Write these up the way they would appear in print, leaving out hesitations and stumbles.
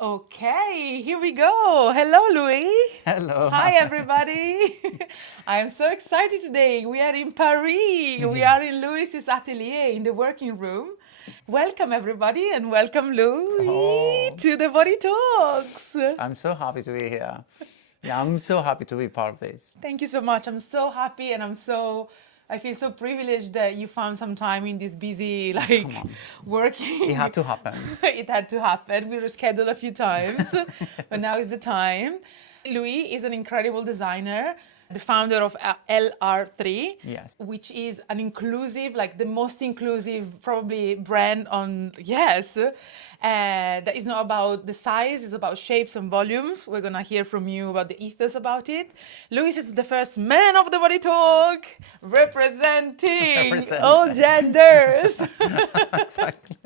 Okay, here we go. Hello, Louis. Hello. Hi, everybody. I am so excited today. We are in Paris. We are in Louis's atelier in the working room. Welcome, everybody, and welcome, Louis, Oh, to the Body Talks. I'm so happy to be here. Yeah, I'm so happy to be part of this. Thank you so much. I'm so happy and I feel so privileged that you found some time in this busy, Come on. It working. had to happen. It had to happen. We rescheduled a few times, but Yes. now is the time. Louis is an incredible designer, the founder of LR3, Yes. which is an inclusive, like the most inclusive probably brand on, yes. That is not about the size, it's about shapes and volumes. We're gonna hear from you about the ethos about it. Louis is the first man of the Body Talk, representing all Representing. genders. Exactly.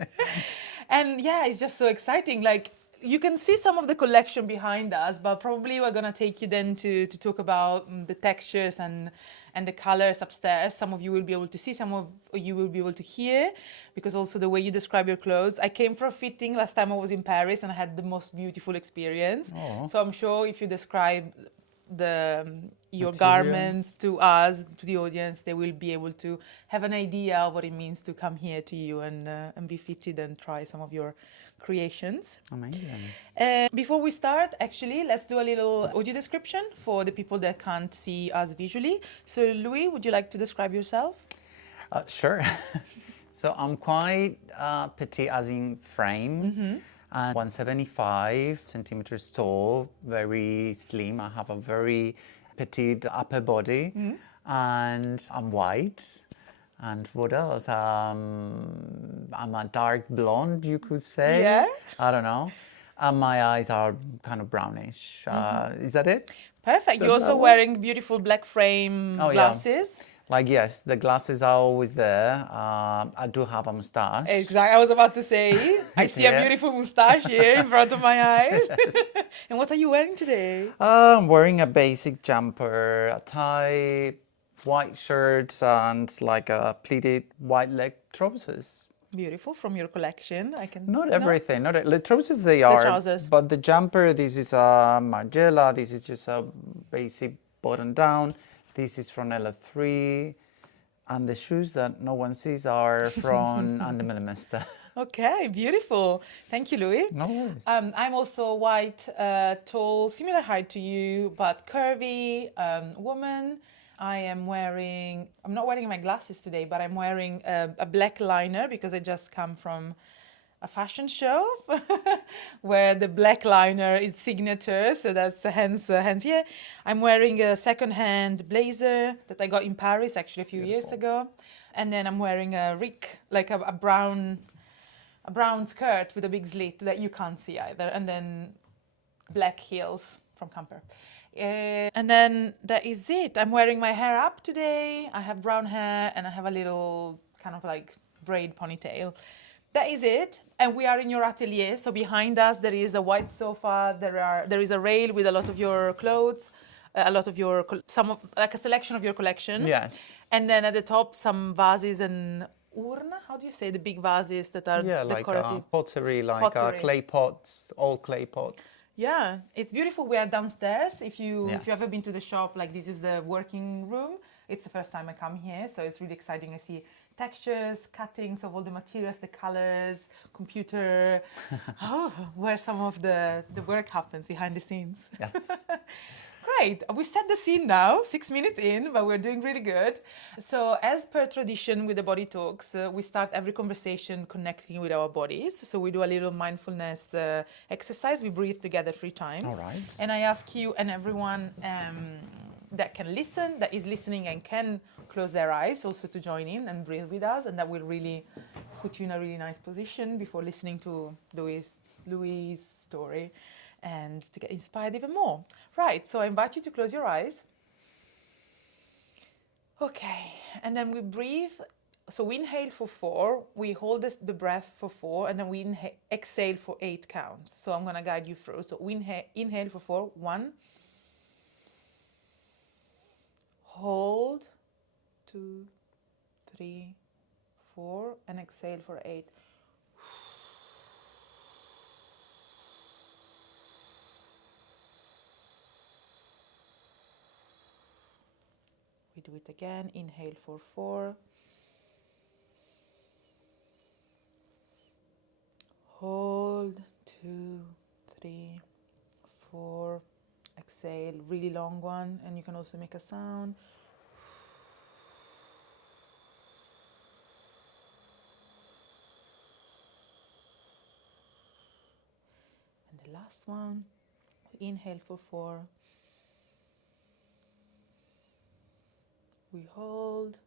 And yeah, it's just so exciting. Like you can see some of the collection behind us, but probably we're gonna take you then to talk about the textures and the colors upstairs. Some of you will be able to see, some of you will be able to hear, because also the way you describe your clothes. I came for a fitting last time I was in Paris and I had the most beautiful experience. Oh, So I'm sure if you describe the your garments materials. to us, to the audience, they will be able to have an idea of what it means to come here to you and be fitted and try some of your creations. Amazing. Before we start, actually, let's do a little audio description for the people that can't see us visually. So, Louis, would you like to describe yourself? Sure. So I'm quite petite as in frame and 175 centimeters tall, very slim. I have a very petite upper body and I'm white. And what else? I'm a dark blonde, you could Yeah. say. I don't know. And my eyes are kind of brownish. Is that it? Perfect. Does You're that also work? wearing beautiful black frame Oh, yeah. glasses. Like, yes, the glasses are always there. I do have a mustache. Exactly. I was about to say, I see a Yeah. beautiful mustache here in front of my eyes. Yes. And what are you wearing today? I'm wearing a basic jumper, a tie, white shirt, and like a pleated white leg trousers. Beautiful from your collection. I can Not no everything, not the trousers they the are, trousers. but the jumper, this is a Margiela, this is just a basic button down, this is from Ella3, and the shoes that no one sees are from Under Millimeter. Okay, beautiful. Thank you, Louis. No worries. I'm also white, tall, similar height to you, but curvy woman. I'm not wearing my glasses today, but I'm wearing a black liner because I just come from a fashion show where the black liner is signature. So that's hence here. I'm wearing a second-hand blazer that I got in Paris actually a few years Beautiful. ago. And then I'm wearing a rick, like a brown skirt with a big slit that you can't see either, and then black heels from Camper. And then that is it. I'm wearing my hair up today. I have brown hair and I have a little kind of like braid ponytail. That is it. And we are in your atelier. So behind us there is a white sofa. There is a rail with a lot of your clothes, a lot of your like a selection of your collection. Yes. And then at the top some vases and urna. How do you say the big vases that are Yeah, like decorative? pottery, like Pottery. clay pots, all clay pots. Yeah, it's beautiful. We are downstairs. If you ever Yes. been to the shop, like this is the working room. It's the first time I come here, so it's really exciting. I see textures, cuttings of all the materials, the colors, computer. Oh, where some of the work happens behind the scenes. Yes. Great. We set the scene now, 6 minutes in, but we're doing really good. So, as per tradition with the Body Talks, we start every conversation connecting with our bodies. So, we do a little mindfulness exercise. We breathe together 3 times. All right. And I ask you and everyone that can listen, that is listening and can close their eyes, also to join in and breathe with us. And that will really put you in a really nice position before listening to Louis' story and to get inspired even more. Right, so I invite you to close your eyes. Okay, and then we breathe. So we inhale for 4, we hold the breath for 4, and then we exhale for 8 counts. So I'm gonna guide you through. So we inhale for 4, 1, hold, 2, 3, 4, and exhale for 8. We do it again. Inhale for 4. Hold 2, 3, 4. Exhale, really long one, and you can also make a sound. And the last one, inhale for 4. We hold.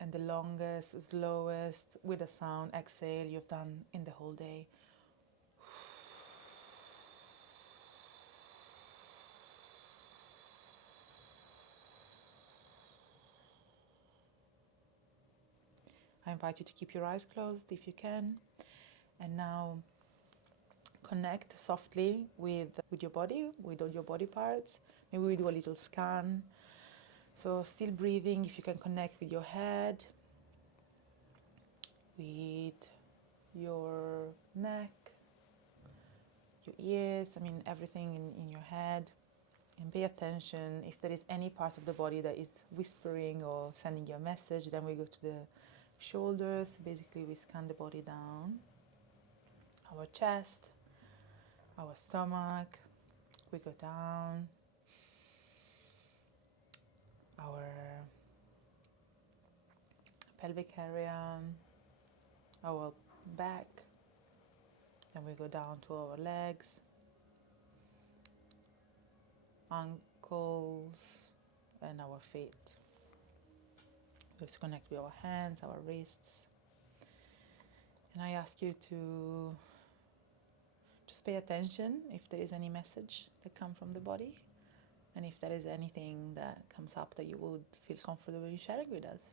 And the longest, slowest, with a sound exhale you've done in the whole day. I invite you to keep your eyes closed if you can. And now connect softly with your body, with all your body parts. Maybe we do a little scan. So still breathing, if you can connect with your head, with your neck, your ears, everything in your head. And pay attention if there is any part of the body that is whispering or sending you a message. Then we go to the shoulders. Basically, we scan the body down. Our chest, our stomach. We go down. Our pelvic area, our back. Then we go down to our legs, ankles, and our feet. We also connect with our hands, our wrists. And I ask you to just pay attention if there is any message that comes from the body, and if there is anything that comes up that you would feel comfortable in sharing with us.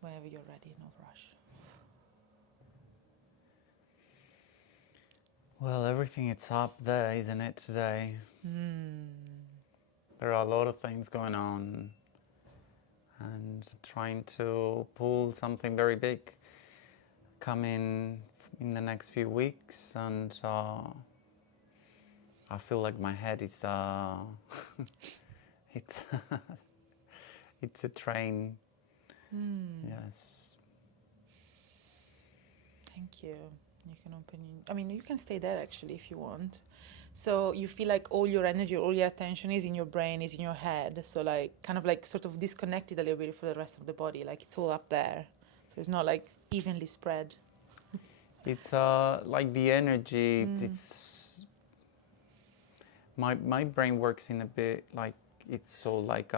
Whenever you're ready, no rush. Well, everything is up there, isn't it, today? There are a lot of things going on, and trying to pull something very big coming in the next few weeks, and I feel like my head is it's it's a train. Yes. Thank you. You can open. You can stay there actually if you want. So you feel like all your energy, all your attention is in your brain, is in your head. So sort of disconnected a little bit from the rest of the body. Like it's all up there. So it's not like evenly spread. It's like the energy. It's my brain works in a bit like it's all like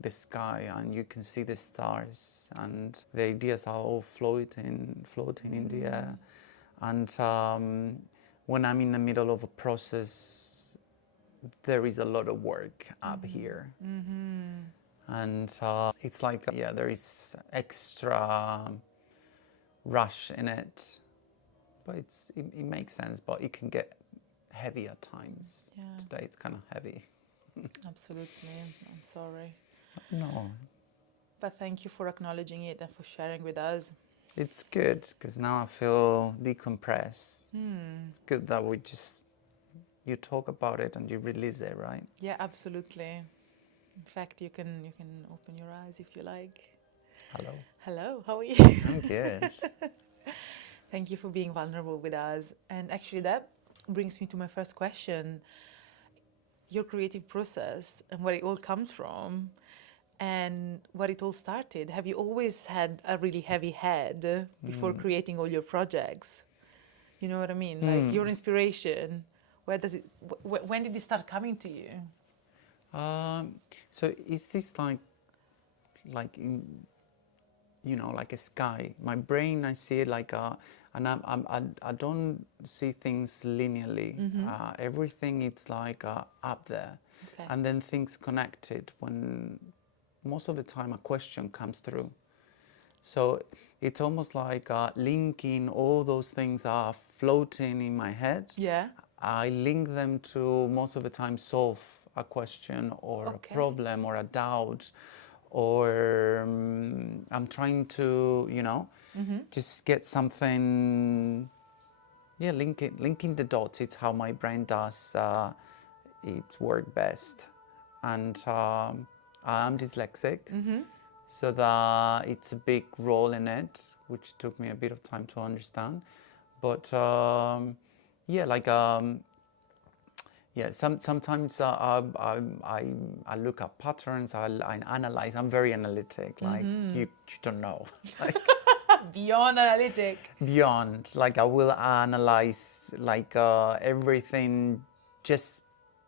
the sky, and you can see the stars, and the ideas are all floating in the air. And when I'm in the middle of a process, there is a lot of work up here. And it's like, there is extra rush in it, but it makes sense, but it can get heavy at times. Yeah. Today it's kind of heavy. Absolutely. I'm sorry. No, But thank you for acknowledging it and for sharing with us. it's good, because now I feel decompressed. It's good that you talk about it and you release it, right? Yeah, absolutely. In fact, you can open your eyes if you like. Hello. Hello, how are you? I'm good. Thank you for being vulnerable with us. And actually that brings me to my first question. Your creative process and where it all comes from and where it all started. Have you always had a really heavy head before creating all your projects? You know what I mean? Like your inspiration, where does it, when did it start coming to you? So is this like in, like a sky? My brain, I see it like and I don't see things linearly. Everything it's like up there, Okay. and then things connected when most of the time a question comes through. So it's almost like linking all those things are floating in my head. Yeah. I link them to most of the time solve a question or a problem or a doubt, or I'm trying to, just get something, linking the dots. It's how my brain does. it worked best. And I'm dyslexic, so that it's a big role in it, which took me a bit of time to understand. But yeah, like yeah, sometimes I look at patterns, I analyze. I'm very analytic, like you don't know, like Beyond analytic. beyond. Like I will analyze like everything just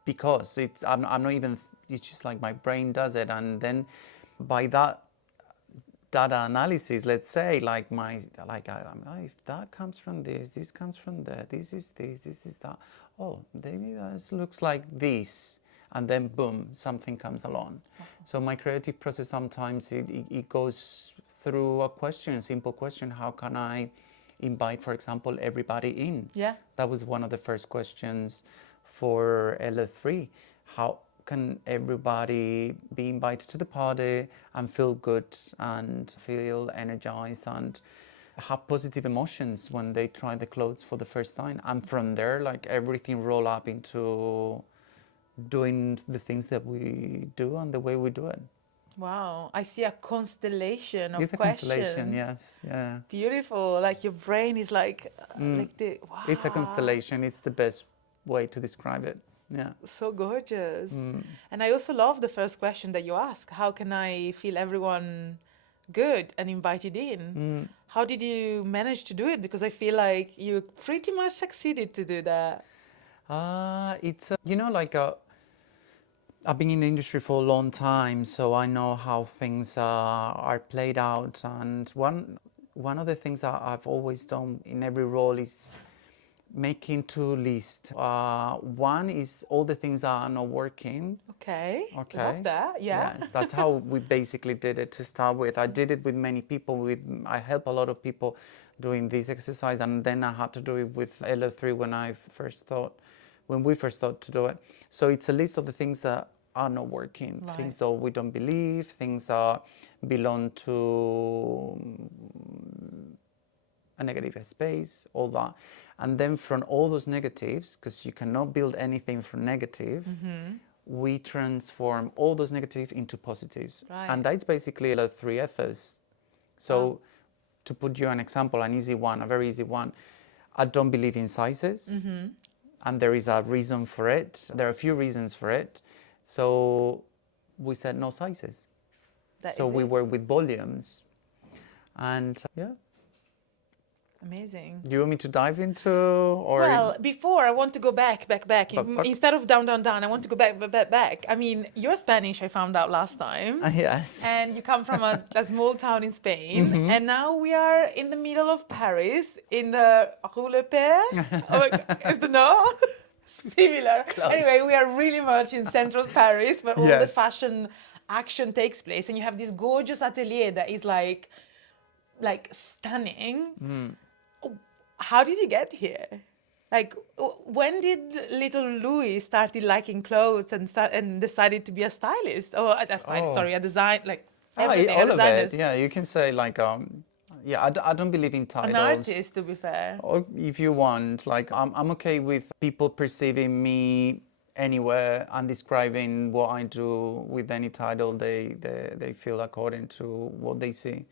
because I'm not even. It's just like my brain does it, and then by that data analysis, let's say, like I'm, oh, if that comes from this comes from that, this is that. Oh, maybe that looks like this, and then boom, something comes along. So my creative process sometimes it goes through a question, a simple question: how can I invite, for example, everybody in? Yeah. That was one of the first questions for LO3. How can everybody be invited to the party and feel good and feel energized and have positive emotions when they try the clothes for the first time? And from there, like everything roll up into doing the things that we do and the way we do it. Wow, I see a constellation of It's a questions. constellation, yes, yeah. Beautiful. Like your brain is like the wow. It's a constellation. It's the best way to describe it. Yeah. So gorgeous. And I also love the first question that you ask. How can I feel everyone good and invited in? How did you manage to do it? Because I feel like you pretty much succeeded to do that. It's you know, like I've been in the industry for a long time, so I know how things are played out. And one of the things that I've always done in every role is making two lists. One is all the things that are not working. Okay. Okay. Love that. Yeah. Yes, that's how we basically did it to start with. I did it with many people. I help a lot of people doing this exercise, and then I had to do it with LO3 when we first thought to do it. So it's a list of the things that are not working, Right. things that we don't believe, things that belong to a negative space, all that. And then from all those negatives, because you cannot build anything from negative, we transform all those negatives into positives. Right. And that's basically the three ethos. So to put you an example, an easy one, a very easy one, I don't believe in sizes. And there is a reason for it. There are a few reasons for it. So we said no sizes. So we work with volumes. And yeah. Amazing. Do you want me to dive into or? Well, before I want to go back. Back. Instead of down. I want to go back. I mean, you're Spanish, I found out last time. Yes. And you come from a small town in Spain. And now we are in the middle of Paris, in the Rue Le Père. Is the no? Similar. Close. Anyway, we are really much in central Paris, where all the Yes. fashion action takes place. And you have this gorgeous atelier that is like stunning. How did you get here? Like, when did little Louis started liking clothes and decided to be a stylist or a stylist? Oh. Sorry, a design everything. All a of designer. it. Yeah, you can say like yeah. I don't believe in titles. An artist, to be fair. Or if you want, like I'm okay with people perceiving me anywhere and describing what I do with any title they feel according to what they see.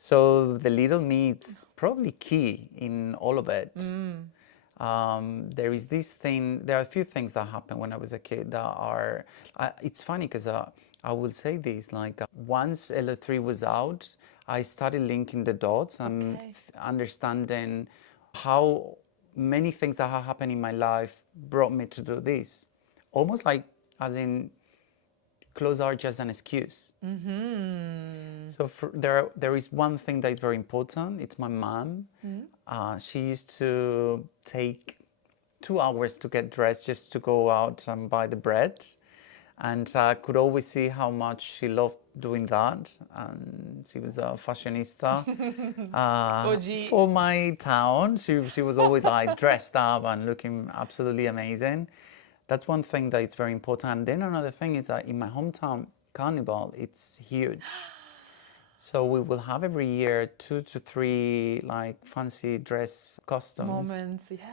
So the little me is probably key in all of it. There is this thing. There are a few things that happened when I was a kid that are. It's funny because I will say this. Like once LO3 was out, I started linking the dots and understanding how many things that have happened in my life brought me to do this. Almost like as in clothes are just an excuse. So there is one thing that is very important. It's my mom. She used to take 2 hours to get dressed just to go out and buy the bread. And I could always see how much she loved doing that. And she was a fashionista OG. for my town. She was always like dressed up and looking absolutely amazing. That's one thing that is very important. And then another thing is that in my hometown, Carnival, it's huge. So we will have every year 2 to 3 like fancy dress costumes. Moments, yeah.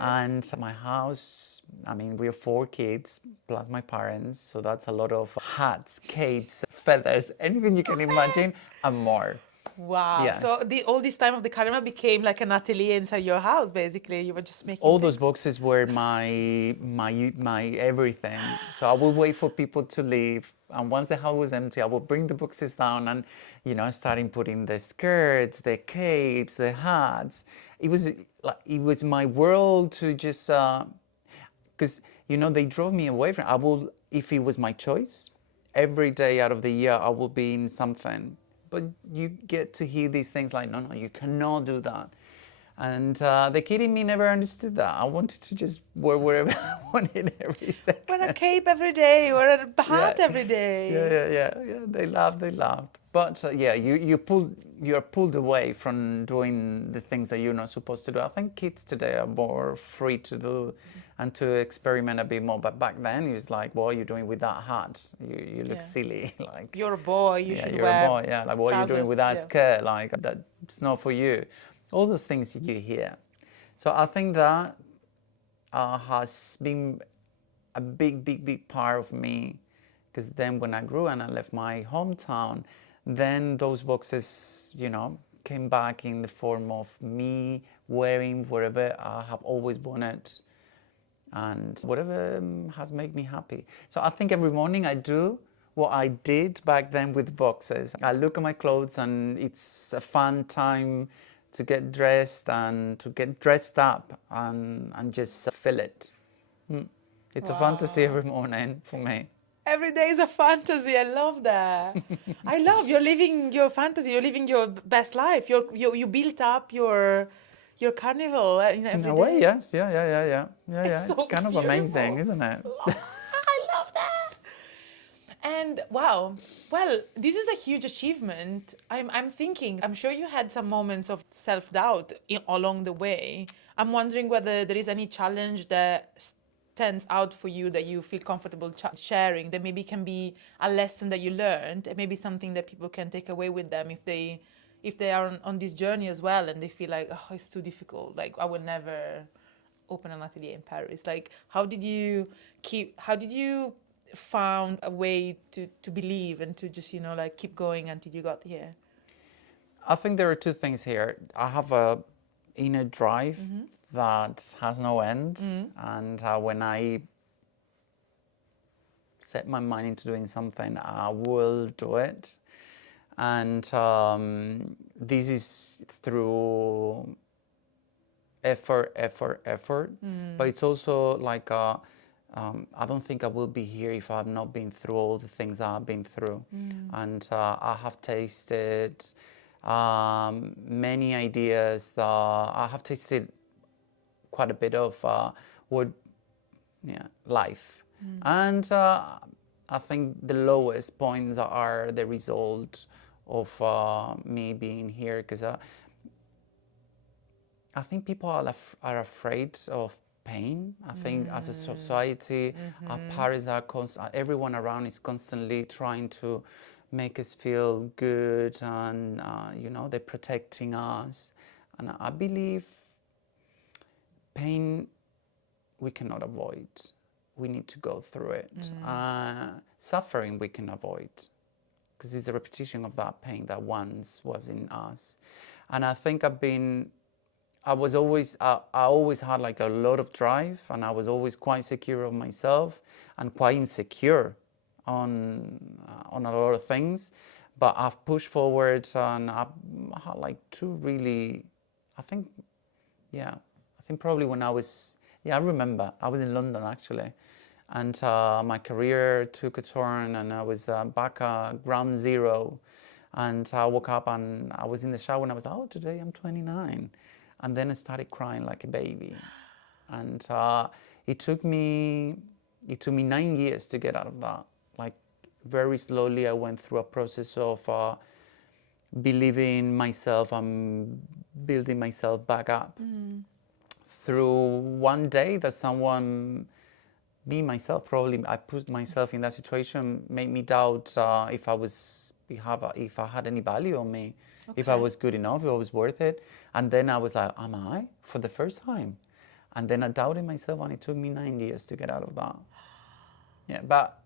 And my house, I mean, we have 4 kids plus my parents, so that's a lot of hats, capes, feathers, anything you can imagine and more. Wow. Yes. So all this time of the carnival became like an atelier inside your house, basically. You were just making All things. those boxes were my everything. So I will wait for people to leave, and once the house was empty, I will bring the boxes down and, starting putting the skirts, the capes, the hats. It was my world to just because they drove me away from. I will, if it was my choice, every day out of the year I will be in something. But you get to hear these things like, no, you cannot do that. And the kid in me never understood that. I wanted to just wear wherever I wanted every second. Wear a cape every day, or a hat Yeah. every day. Yeah. They laughed. But you're pulled away from doing the things that you're not supposed to do. I think kids today are more free to do and to experiment a bit more. But back then, it was like, what are you doing with that hat? You look silly. Like, you're a boy, you should you're wear a boy. Yeah, like, what are you doing trousers, with that yeah. skirt? Like, that's not for you. All those things you hear. So I think that has been a big part of me, because then when I grew and I left my hometown, then those boxes, came back in the form of me wearing whatever I have always wanted and whatever has made me happy. So I think every morning I do what I did back then with boxes. I look at my clothes and it's a fun time to get dressed and to get dressed up and just feel it. It's a fantasy every morning for me. Every day is a fantasy. I love that. I love you're living your fantasy. You're living your best life. You built up your carnival every In a day. way, yes. Yeah. It's so kind of beautiful. amazing, isn't it? I love that. And wow, well, this is a huge achievement. I'm thinking, I'm sure you had some moments of self-doubt along the way. I'm wondering whether there is any challenge that stands out for you that you feel comfortable sharing, that maybe can be a lesson that you learned, and maybe something that people can take away with them if they are on this journey as well, and they feel like, oh, it's too difficult, like I will never open an atelier in Paris. Like, how did you found a way to believe and to just like keep going until you got here? I think there are 2 things here. I have a inner drive that has no end, and when I set my mind into doing something, I will do it. And this is through effort. But it's also like I don't think I will be here if I've not been through all the things that I've been through. And I have tasted many ideas. I have tasted quite a bit of life. And I think the lowest points are the result of me being here, because I think people are afraid of pain. I think as a society, our parents are everyone around is constantly trying to make us feel good, and they're protecting us. And I believe pain we cannot avoid. We need to go through it. Suffering we can avoid, because it's a repetition of that pain that once was in us. And I think I always had like a lot of drive, and I was always quite secure of myself and quite insecure on a lot of things. But I've pushed forward, and I had like 2 really, I think probably when I remember I was in London actually, and my career took a turn, and I was back at ground zero, and I woke up and I was in the shower and I was like, oh, today I'm 29. And then I started crying like a baby. And it took me 9 years to get out of that. Like, very slowly I went through a process of believing myself and building myself back up. Through one day that probably I put myself in that situation, made me doubt if I had any value on me, if I was good enough, if I was worth it. And then I was like, am I? For the first time. And then I doubted myself, and it took me 9 years to get out of that. Yeah, but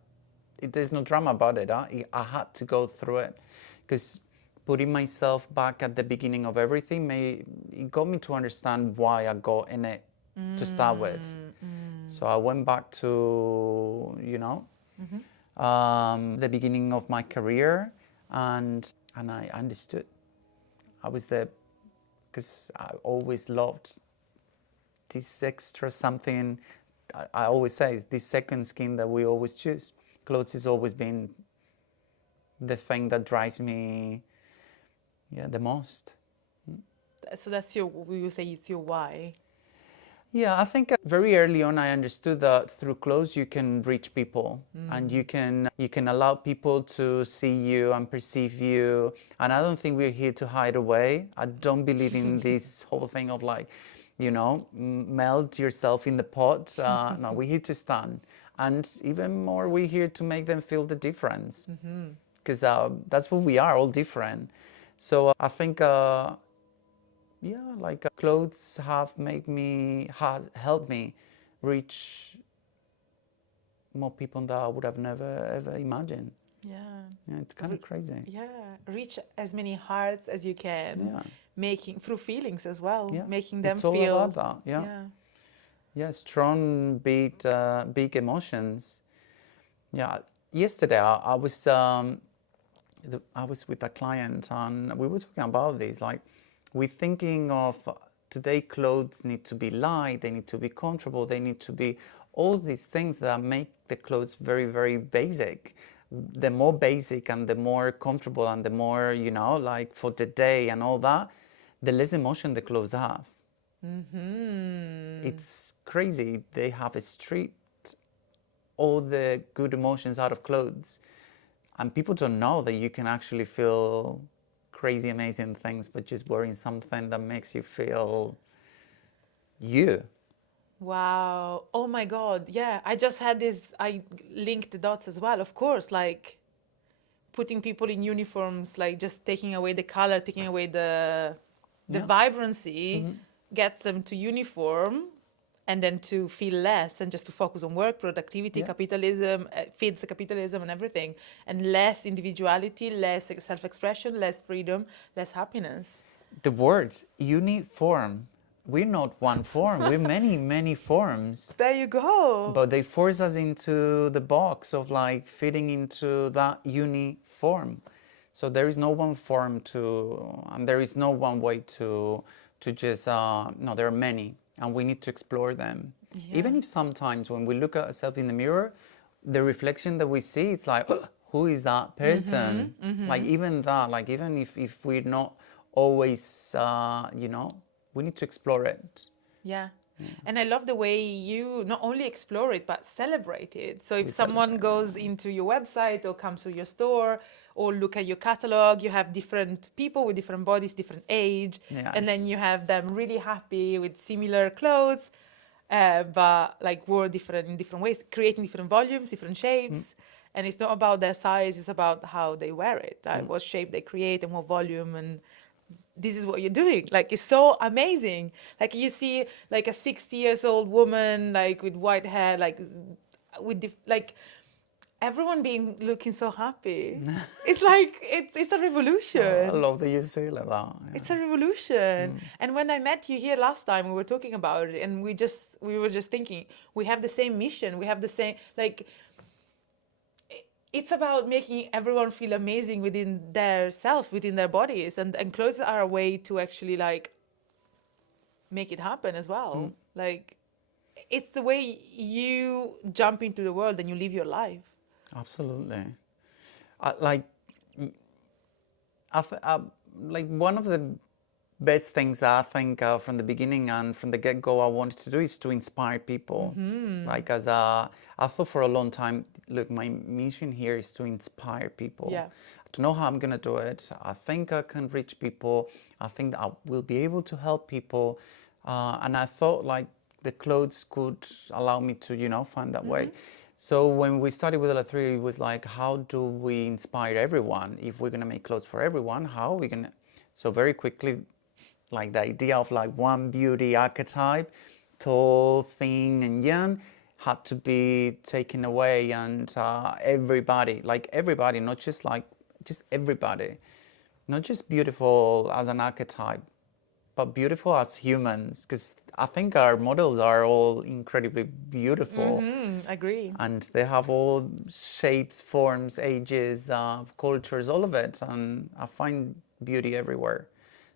there's no drama about it. I had to go through it, because putting myself back at the beginning of everything, it got me to understand why I got in it to start with. So I went back to, the beginning of my career, and I understood. I was there because I always loved this extra something. I always say it's this second skin that we always choose. Clothes has always been the thing that drives me, the most. So that's you say it's your why. Yeah, I think very early on I understood that through clothes you can reach people, and you can allow people to see you and perceive you. And I don't think we're here to hide away. I don't believe in this whole thing of like, melt yourself in the pot. No, we're here to stand. And even more, we're here to make them feel the difference. Because that's what we are, all different. So I think clothes has helped me reach more people that I would have never ever imagined. Yeah. It's kind of crazy. Yeah, reach as many hearts as you can, Yeah. making through feelings as well, Yeah. making them It's all feel. about that. Yeah, strong, big emotions. Yeah, yesterday I was with a client, and we were talking about this. Like, we're thinking of today, clothes need to be light, they need to be comfortable, they need to be all these things that make the clothes very, very basic. The more basic and the more comfortable and the more, like for the day and all that, the less emotion the clothes have. It's crazy. They have stripped all the good emotions out of clothes. And people don't know that you can actually feel crazy, amazing things, but just wearing something that makes you feel you. Wow. Oh my God. Yeah. I just had this, I linked the dots as well. Of course, like putting people in uniforms, like just taking away the color, taking away the Yeah. vibrancy, gets them to uniform, and then to feel less and just to focus on work, productivity, Yeah. capitalism, feeds the capitalism and everything, and less individuality, less self-expression, less freedom, less happiness. The words uniform. We're not one form. We're many, many forms. There you go. But they force us into the box of like fitting into that uniform. So there is no one form and there is no one way to just, no, there are many, and we need to explore them. Yeah. Even if sometimes when we look at ourselves in the mirror, the reflection that we see, it's like, oh, who is that person? Like even that, like even if we're not always, we need to explore it. Yeah. And I love the way you not only explore it, but celebrate it. So if We someone celebrate, goes into your website or comes to your store or look at your catalog, you have different people with different bodies, different age. And then you Yes. have them really happy with similar clothes, but like wore different in different ways, creating different volumes, different shapes. And it's not about their size, it's about how they wear it, like what shape they create and what volume, and this is what you're doing. Like, it's so amazing. Like, you see like a 60 years old woman, like with white hair, like with like everyone being looking so happy. It's like it's a revolution. Oh, I love that you say it like that. Yeah. It's a revolution. And when I met you here last time, we were talking about it, and we were just thinking, we have the same mission, we have the same, like, it's about making everyone feel amazing within their selves, within their bodies, and clothes are a way to actually like make it happen as well. Like, it's the way you jump into the world and you live your life. Absolutely. Like one of the best things that I think from the beginning and from the get-go I wanted to do is to inspire people. Like I thought for a long time, look, my mission here is to inspire people. Yeah. To know how I'm gonna do it. I think I can reach people. I think that I will be able to help people. And I thought like the clothes could allow me to, find that way. So when we started with LA3, it was like, how do we inspire everyone? If we're gonna make clothes for everyone, how are we gonna? So very quickly, like the idea of like one beauty archetype tall, thin, and young had to be taken away, and everybody, not just just everybody, not just beautiful as an archetype, but beautiful as humans, because I think our models are all incredibly beautiful. Agree. And they have all shapes, forms, ages, cultures, all of it. And I find beauty everywhere.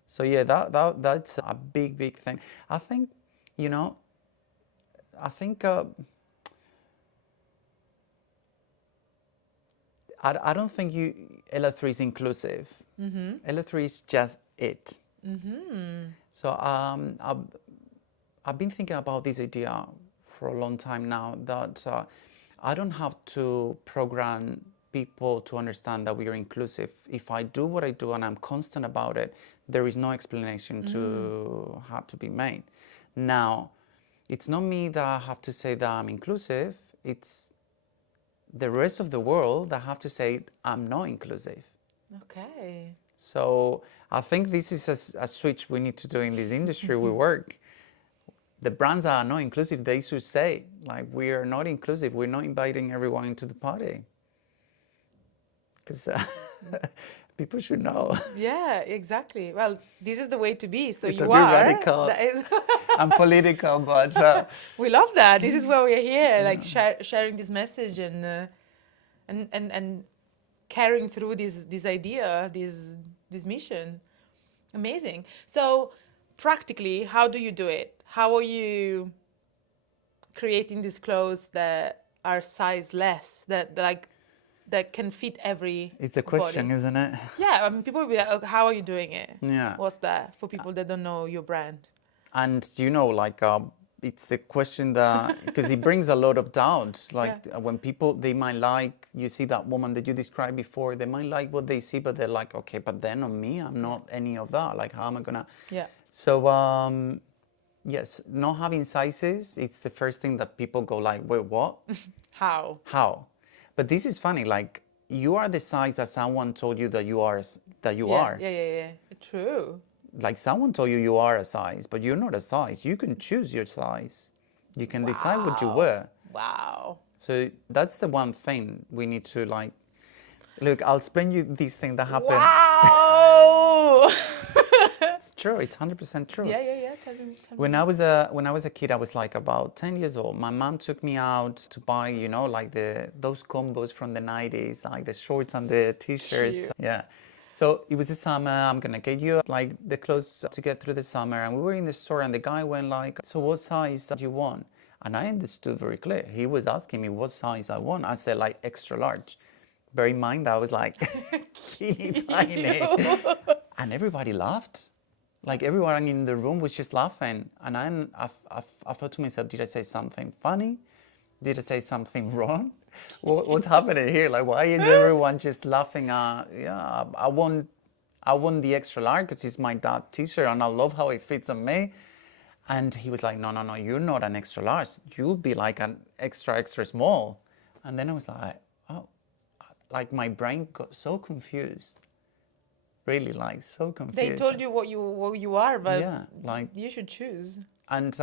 So yeah, that's a big thing. I think, you know, I think I don't think LO3 is inclusive. LO3 is just it. So I've been thinking about this idea for a long time now, that I don't have to program people to understand that we are inclusive. If I do what I do and I'm constant about it, there is no explanation to have to be made. Now, it's not me that I have to say that I'm inclusive, it's the rest of the world that have to say I'm not inclusive. Okay. So I think this is a switch we need to do in this industry we work. The brands that are not inclusive, they should say, like, we are not inclusive, we're not inviting everyone into the party. Because people should know. Yeah, exactly. Well, this is the way to be. So It's you a bit are. radical That is- and political, but we love that. This is why we're here, like sharing this message and carrying through this idea, this mission. Amazing. So practically, how do you do it? How are you creating these clothes that are size less, that can fit every it's the question, body? isn't it? Yeah, I mean, people will be like, "Oh, how are you doing it?" Yeah. What's that for people that don't know your brand? And you know, like, it's the question that, because it brings a lot of doubt. Like, when people, they might like, you see that woman that you described before, they might like what they see, but they're like, okay, but then on me, I'm not any of that. Like, how am I gonna? Yeah. So, yes, not having sizes, it's the first thing that people go like, wait, what? How? How? But this is funny, like, you are the size that someone told you that you are, Yeah. True. Like, someone told you you are a size, but you're not a size. You can choose your size. You can decide what you wear. Wow. So that's the one thing we need to, like, look, I'll explain you this thing that happened. Wow. It's true. It's 100% true. Yeah. Tell me. When I was a kid, I was like about 10 years old. My mom took me out to buy, you know, like those combos from the 90s, like the shorts and the t-shirts. Cute. Yeah. So it was the summer. I'm gonna get you like the clothes to get through the summer. And we were in the store, and the guy went like, "So what size do you want?" And I understood very clear. He was asking me what size I want. I said like extra large. Bear in mind that I was like teeny tiny, and everybody laughed. Like, everyone in the room was just laughing. And I thought to myself, did I say something funny? Did I say something wrong? What's happening here? Like, why is everyone just laughing? Yeah, I want the extra large because it's my dad t-shirt and I love how it fits on me. And he was like, no, you're not an extra large. You'll be like an extra small. And then I was like, oh, like my brain got so confused. Really, like, so confused. They told you what you are, but yeah, like, you should choose. and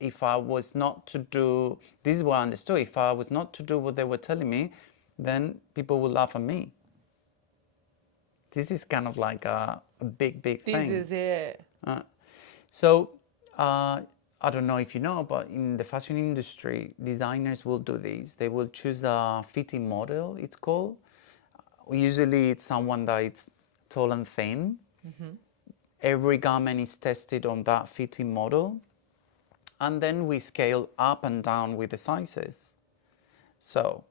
if I was not to do, this is what I understood, if I was not to do what they were telling me, then people would laugh at me. This is kind of like a big thing. This is it. So I don't know if you know, but in the fashion industry, designers will do this. They will choose a fitting model, it's called. Usually it's someone that is tall and thin. Every garment is tested on that fitting model. And then we scale up and down with the sizes. So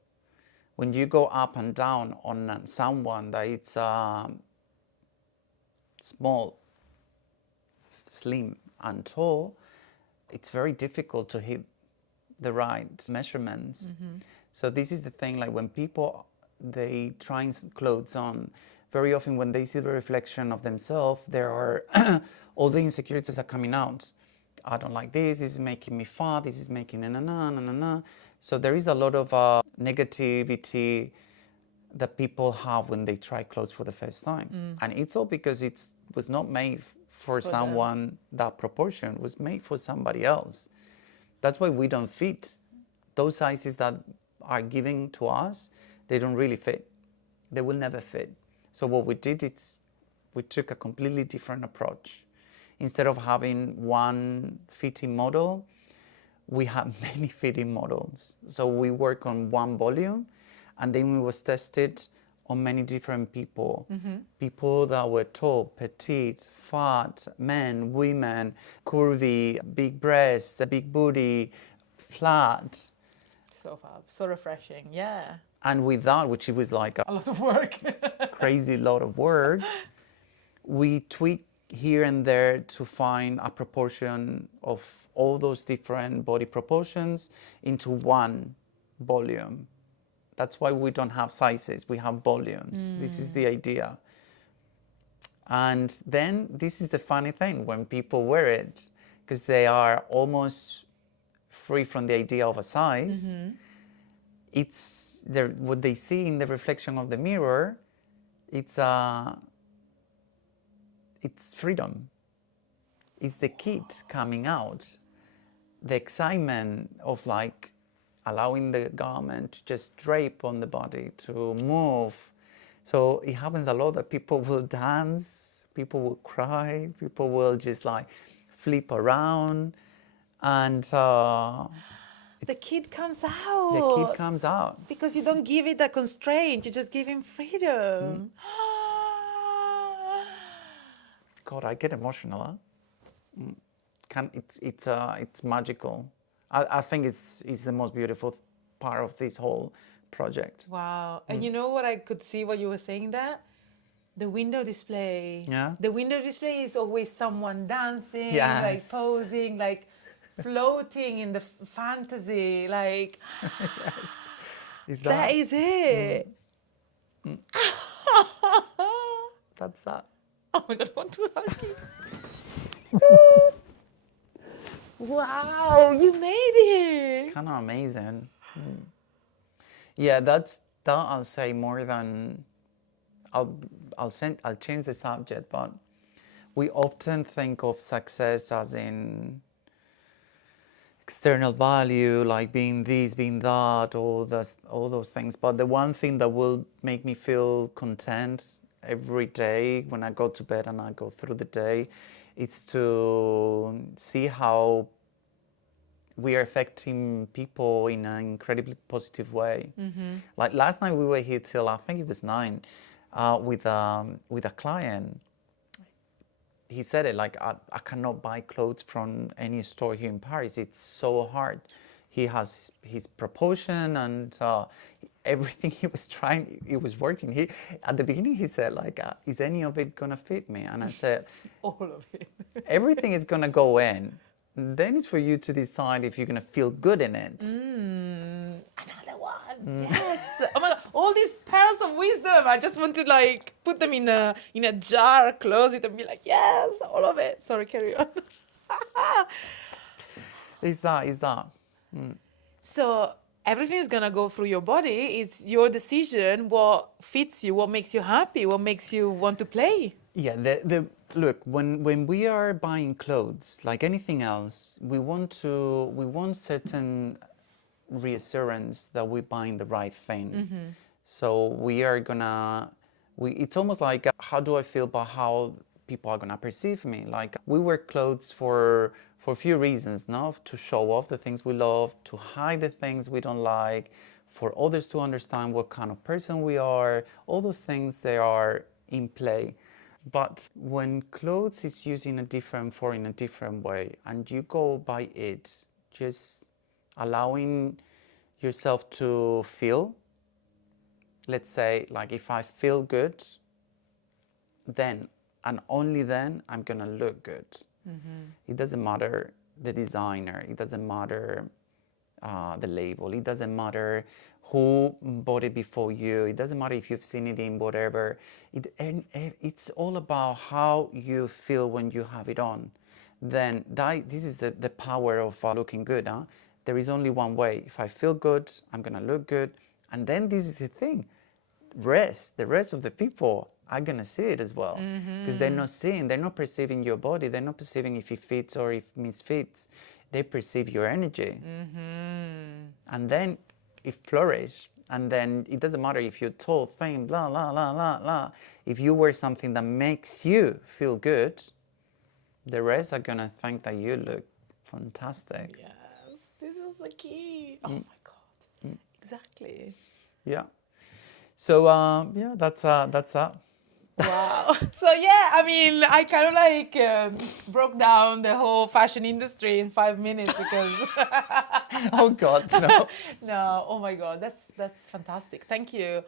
when you go up and down on someone that it's small, slim, and tall, it's very difficult to hit the right measurements. So this is the thing, like, when people, they try clothes on, very often when they see the reflection of themselves, there are all the insecurities are coming out. I don't like this is making me fat, this is making na. So there is a lot of negativity that people have when they try clothes for the first time. And it's all because it was not made for them. someone, that proportion was made for somebody else. That's why we don't fit. Those sizes that are given to us, they don't really fit. They will never fit. So what we did is we took a completely different approach. Instead of having one fitting model, we have many fitting models. So we work on one volume, and then we was tested on many different people. People that were tall, petite, fat, men, women, curvy, big breasts, a big booty, flat. So fab, so refreshing, yeah. And with that, which it was like A lot of work. crazy lot of work, we tweak here and there to find a proportion of all those different body proportions into one volume. That's why we don't have sizes, we have volumes. This is the idea. And then this is the funny thing, when people wear it, because they are almost free from the idea of a size, it's what they see in the reflection of the mirror, it's freedom. It's the kid coming out, the excitement of like allowing the garment to just drape on the body, to move. So it happens a lot that people will dance, people will cry, people will just like flip around, and The kid comes out. the kid comes out. Because you don't give it a constraint, you just give him freedom. God, I get emotional. Huh? It's magical. I think it's the most beautiful part of this whole project. Wow. And you know what I could see while you were saying that? The window display. Yeah. The window display is always someone dancing, Yes. like posing, like floating in the fantasy. Like, Yes. Is that is it. That's that. Oh my God, I want to hug you. Wow, you made it. Kind of amazing. Yeah, that I'll say more than I'll change the subject, but we often think of success as in external value, like being this, being that, all those things. But the one thing that will make me feel content every day when I go to bed and I go through the day, it's to see how we are affecting people in an incredibly positive way. Like last night we were here till I think it was 9 with a client. He said it like, I cannot buy clothes from any store here in Paris. It's so hard. He has his proportion and everything he was trying, it was working. He at the beginning he said like, is any of it gonna fit me? And I said, All of it. everything is gonna go in. Then it's for you to decide if you're gonna feel good in it. Another one. Yes. Oh my God. All these pearls of wisdom. I just want to like put them in a jar, close it, and be like, yes, all of it. Sorry, carry on. Is that. So everything is gonna go through your body. It's your decision. What fits you? What makes you happy? What makes you want to play? Yeah, look, when we are buying clothes, like anything else, we want certain reassurance that we're buying the right thing. So we are it's almost like, how do I feel about how people are gonna perceive me? Like, we wear clothes for a few reasons, no? To show off the things we love, to hide the things we don't like, for others to understand what kind of person we are. All those things, they are in play. But when clothes is used in a different way, and you go by it, just allowing yourself to feel, let's say, like, if I feel good, then and only then I'm gonna look good. It doesn't matter the designer, it doesn't matter the label, it doesn't matter who bought it before you, it doesn't matter if you've seen it in whatever. It's all about how you feel when you have it on. Then this is the power of looking good. Huh? There is only one way. If I feel good, I'm gonna look good. And then this is the thing. The rest of the people are gonna see it as well, because they're not seeing, they're not perceiving your body, they're not perceiving if it fits or if misfits. They perceive your energy, and then it flourishes. And then it doesn't matter if you're tall, thin, blah blah blah blah blah. If you wear something that makes you feel good, the rest are gonna think that you look fantastic. Yes, this is the key. Oh my God. Exactly. Yeah. So yeah, that's that. Wow. So yeah, I mean, I kind of like broke down the whole fashion industry in 5 minutes because Oh God, no. no, oh my God, that's fantastic. Thank you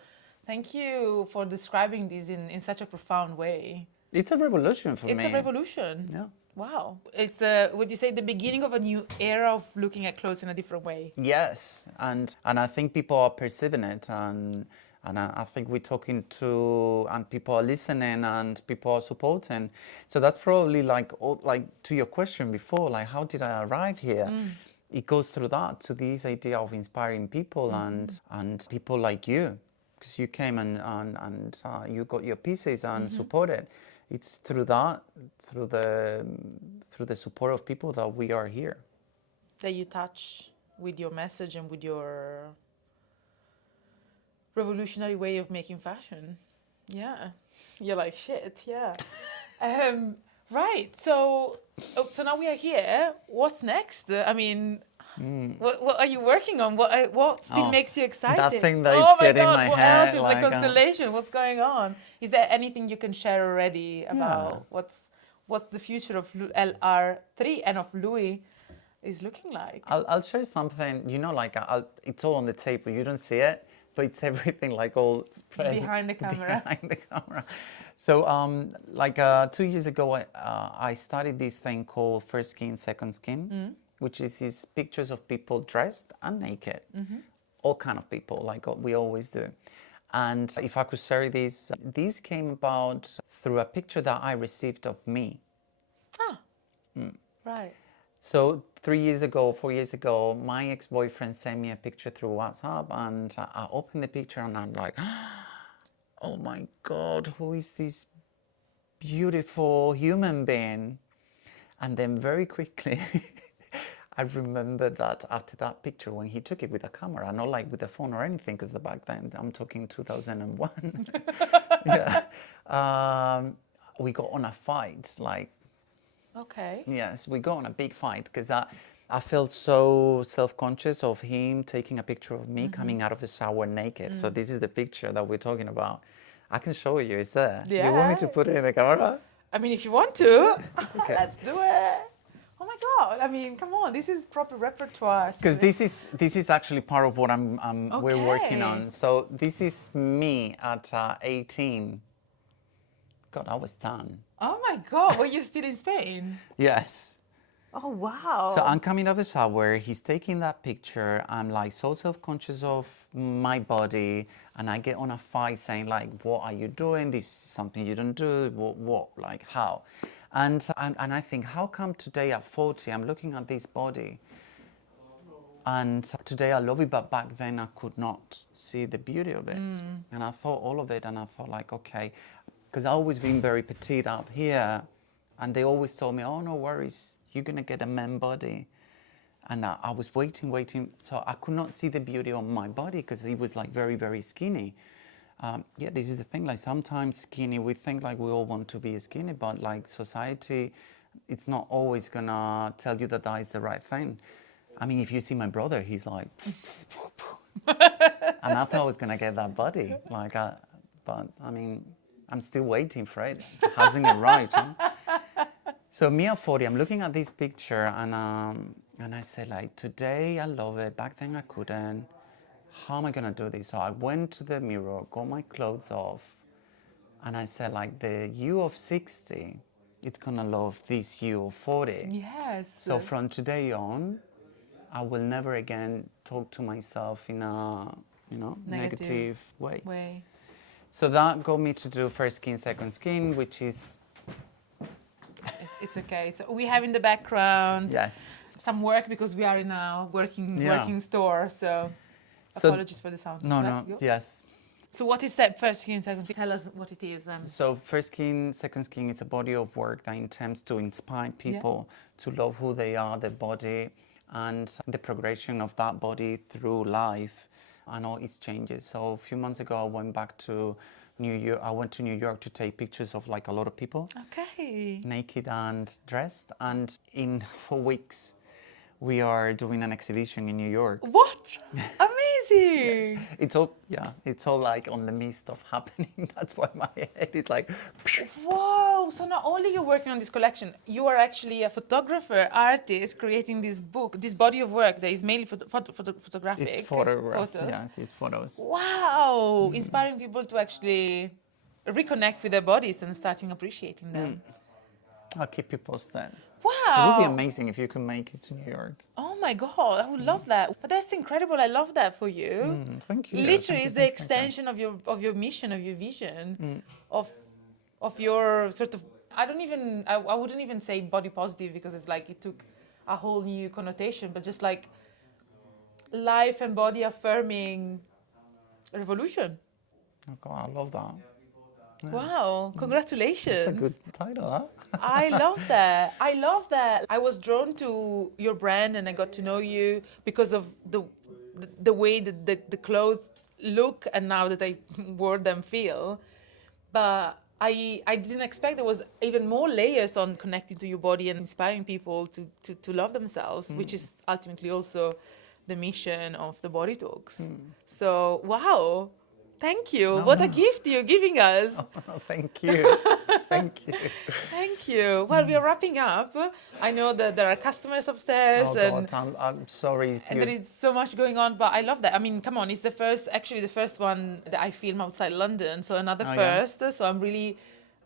for describing this in such a profound way. It's a revolution for me. It's a revolution. Yeah. Wow. It's would you say the beginning of a new era of looking at clothes in a different way? Yes, and I think people are perceiving it, and I think we're talking to, and people are listening, and people are supporting. So that's probably like to your question before, like how did I arrive here? It goes through that, to this idea of inspiring people and people like you, because you came and you got your pieces and supported. It's through that, through the support of people that we are here. That you touch with your message and with your revolutionary way of making fashion. Yeah. You're like, shit, yeah. Right. So now we are here. What's next? I mean, what are you working on? What still makes you excited? That thing that oh it's my getting God, my what head. else is like, the constellation? What's going on? Is there anything you can share already about what's the future of LR3 and of Louis is looking like? I'll share something. You know, like it's all on the table. You don't see it, but it's everything like all spread Behind the camera. Behind the camera. So, 2 years ago, I started this thing called First Skin, Second Skin, which is these pictures of people dressed and naked, all kind of people, like we always do. And if I could share this, this came about through a picture that I received of me. Right. So 4 years ago, my ex-boyfriend sent me a picture through WhatsApp, and I opened the picture and I'm like, oh my God, who is this beautiful human being? And then very quickly, I remembered that after that picture, when he took it with a camera, not like with a phone or anything, because back then, I'm talking 2001, yeah, we got on a fight, like, Okay. yes, we got on a big fight because I felt so self-conscious of him taking a picture of me coming out of the shower naked. So this is the picture that we're talking about. I can show you. It's there. Yeah. You want me to put it in the camera? I mean, if you want to, Okay. let's do it. Oh my God! I mean, come on, this is proper repertoire. Because this is actually part of what we're working Okay. on. So this is me at 18. God, I was done. Oh my God! Were you still in Spain? Yes. Oh wow! So I'm coming out of the shower, he's taking that picture, I'm like so self-conscious of my body, and I get on a fight saying like, what are you doing? This is something you don't do, what like how? And I think, how come today at 40, I'm looking at this body, and today I love it, but back then I could not see the beauty of it. And I thought all of it, and I thought like, okay, because I've always been very petite up here, and they always told me, oh, no worries, you're going to get a man body. And I was waiting, so I could not see the beauty of my body because he was like very, very skinny. Yeah, this is the thing, like sometimes skinny, we think like we all want to be skinny, but like society, it's not always going to tell you that that is the right thing. I mean, if you see my brother, he's like, and I thought I was going to get that body, like, but I mean, I'm still waiting for it. It hasn't arrived. Huh? So me at 40, I'm looking at this picture, and I said like, today I love it. Back then I couldn't. How am I gonna do this? So I went to the mirror, got my clothes off, and I said like, the you of 60, it's gonna love this you of 40. Yes. So from today on, I will never again talk to myself in a negative way. So that got me to do First Skin, Second Skin, which is... It's okay. So we have in the background Yes. some work because we are in a working store. So apologies for the sound. No, yes. So what is that first skin, second skin? Tell us what it is. So first skin, second skin, it's a body of work that intends to inspire people to love who they are, their body, and the progression of that body through life and all its changes. So a few months ago, I went back to New York. I went to New York to take pictures of like a lot of people, Okay. naked and dressed. And in 4 weeks, we are doing an exhibition in New York. What? Amazing. It's all like on the midst of happening. That's why my head is like. Whoa! So not only you're working on this collection, you are actually a photographer, artist, creating this book, this body of work that is mainly photographic. It's photograph. Photos. Yes, it's photos. Wow! Inspiring people to actually reconnect with their bodies and starting appreciating them. I'll keep you posted. Wow! It would be amazing if you could make it to New York. Oh my God, I would love that. But that's incredible. I love that for you. Thank you. Literally, it's the extension of your mission, of your vision, of your sort of. I wouldn't even say body positive because it's like it took a whole new connotation, but just like life and body affirming revolution. Oh God, I love that. Wow! Congratulations. It's a good title, huh? I love that. I love that. I was drawn to your brand and I got to know you because of the way that the clothes look and now that I wore them feel. But I didn't expect there was even more layers on connecting to your body and inspiring people to love themselves, which is ultimately also the mission of the Body Talks. So, wow. Thank you. What a gift you're giving us. Oh, thank you. Thank you. Thank you. Well, we are wrapping up. I know that there are customers upstairs Oh God, I'm sorry. and there is so much going on, but I love that. I mean, come on, it's the first one that I film outside London, so another first. Yeah. So I'm really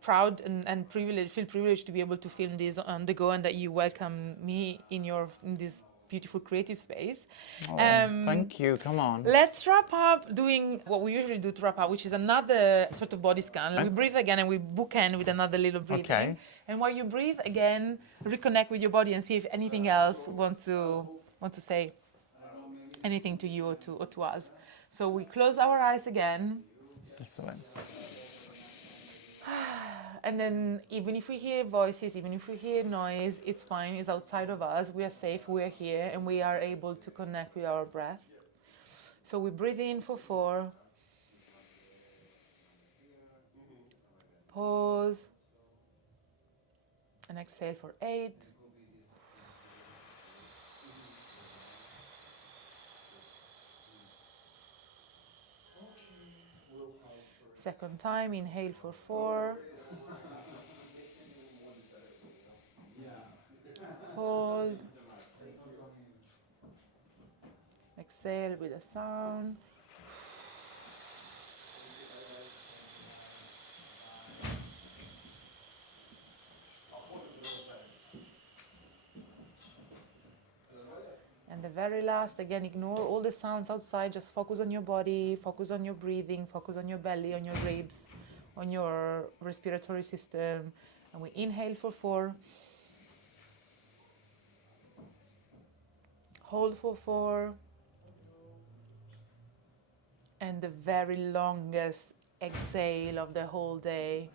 proud and feel privileged to be able to film this on the go and that you welcome me in this beautiful creative space. Oh, thank you. Come on. Let's wrap up doing what we usually do to wrap up, which is another sort of body scan. We breathe again and we bookend with another little breathing. Okay. And while you breathe again, reconnect with your body and see if anything else wants to say anything to you or to us. So we close our eyes again. That's the one. And then even if we hear voices, even if we hear noise, it's fine, it's outside of us, we are safe, we are here, and we are able to connect with our breath. So we breathe in for 4. Pause. And exhale for 8. Second time, inhale for 4. Hold. Exhale with a sound. And the very last, again, ignore all the sounds outside, just focus on your body, focus on your breathing, focus on your belly, on your ribs, on your respiratory system. And we inhale for 4. Hold for 4. And the very longest exhale of the whole day.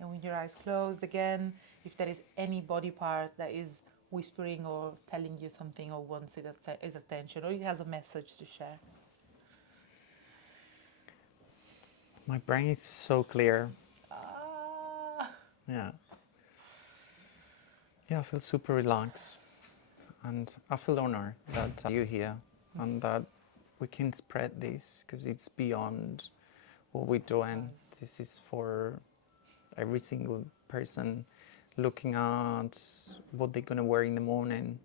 And with your eyes closed again, if there is any body part that is whispering or telling you something or wants its attention or it has a message to share. My brain is so clear. Yeah. Yeah, I feel super relaxed. And I feel honored that you're here and that we can spread this because it's beyond what we're doing. This is for every single person looking at what they're going to wear in the morning.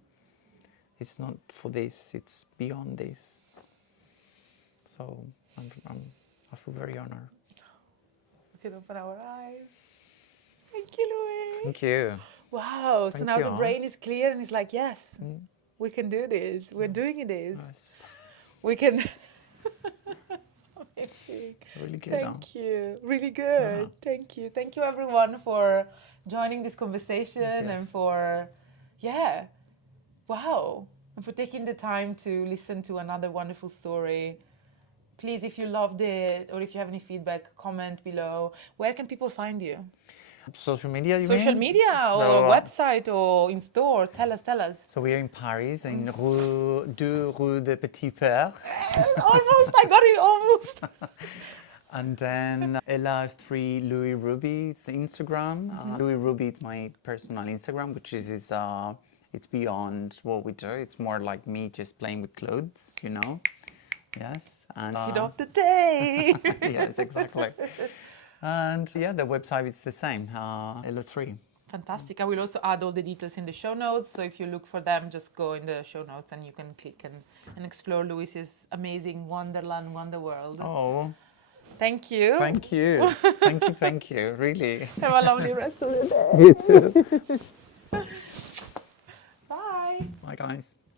It's not for this, it's beyond this. So I feel very honored. We can open our eyes. Thank you, Louis. Thank you. Wow, so Thank now you the all. brain is clear and it's like, yes, we can do this. We're doing this. Nice. We can. Amazing. Really good. Thank you. Really good. Thank you. Thank you, everyone, for joining this conversation and Yes. for, yeah, wow, and for taking the time to listen to another wonderful story. Please, if you loved it or if you have any feedback, comment below. Where can people find you? Social media, you Social mean? media or So, website or in store? Tell us. So we are in Paris, in Rue des Petits Pères. Almost, I got it almost. And then LR3 Louis Rubi, it's the Instagram. Louis Rubi, it's my personal Instagram, which is it's beyond what we do. It's more like me just playing with clothes, you know. Yes. And Feed of the day. yes, exactly. And yeah, the website is the same, LO3. Fantastic. I will also add all the details in the show notes. So if you look for them, just go in the show notes and you can click and explore Louis's amazing Wonderland, Wonder World. Oh, Thank you. thank you. Thank you, really. Have a lovely rest of the day. You too. Bye. Bye, guys.